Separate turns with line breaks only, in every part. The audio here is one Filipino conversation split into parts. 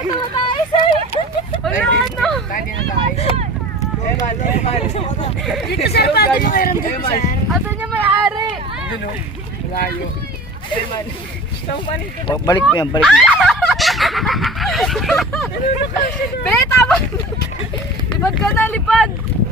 Ano tayo sa'yo? Wala ano.
Tayo na tayo. Eman.
Dito sir, pwede mo meron dito sir. Asan niya may-ari?
Doon o. Malayo. Eman.
Balik mo yan, balik mo.
Be, tama. Lipad ka na, lipad.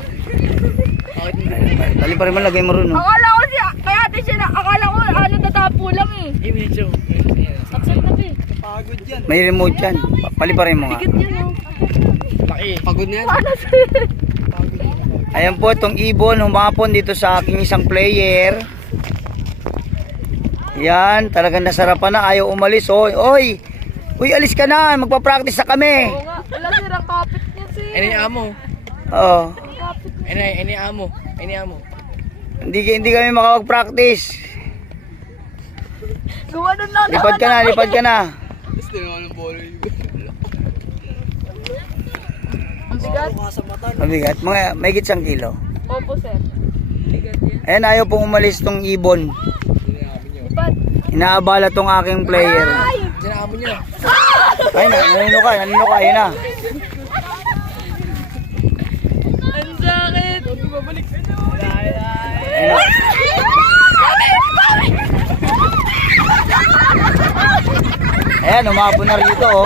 Balik pa rin man, lagay mo ron. Oh.
Akala ko siya, kaya ate siya na, akala ko ano tatapo lang eh.
Medyo.
Tapos na be.
May remote yan. Balik pa rin mo nga.
Higit yan oh.
Laki. Pagod na yan.
Paano sir?
Ayan po, itong ibon, humapon dito sa aking isang player. Yan, talagang nasarapan na, ayaw umalis. Oy, oy! Uy, alis ka na, magpa-practice na kami.
Oo nga, wala sir, ang kapit niya sir.
Any amo.
Oh,
Ang kapit.
Any amo. Any amo.
hindi kami makapag-practice.
Gawa nun lang.
Lipad ka na, lipad ka na.
Gusto naman ng bolo yun.
Ang bigat.
Mabigat, mga may gitsang kilo.
Opo sir. Bigat yan.
Ayan, ayaw pong umalis tong ibon.
Lipad.
Inaabala tong aking player.
Sinamo niyo.
Ay na, nanino ka, ayun na.
Ang sakit. Babalik ka na.
Ayun na. Ayan, umabon na rito oh.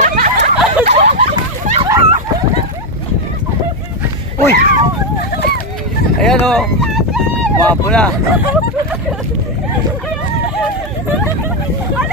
Uy! Ayan oh. Umabon na.
Ano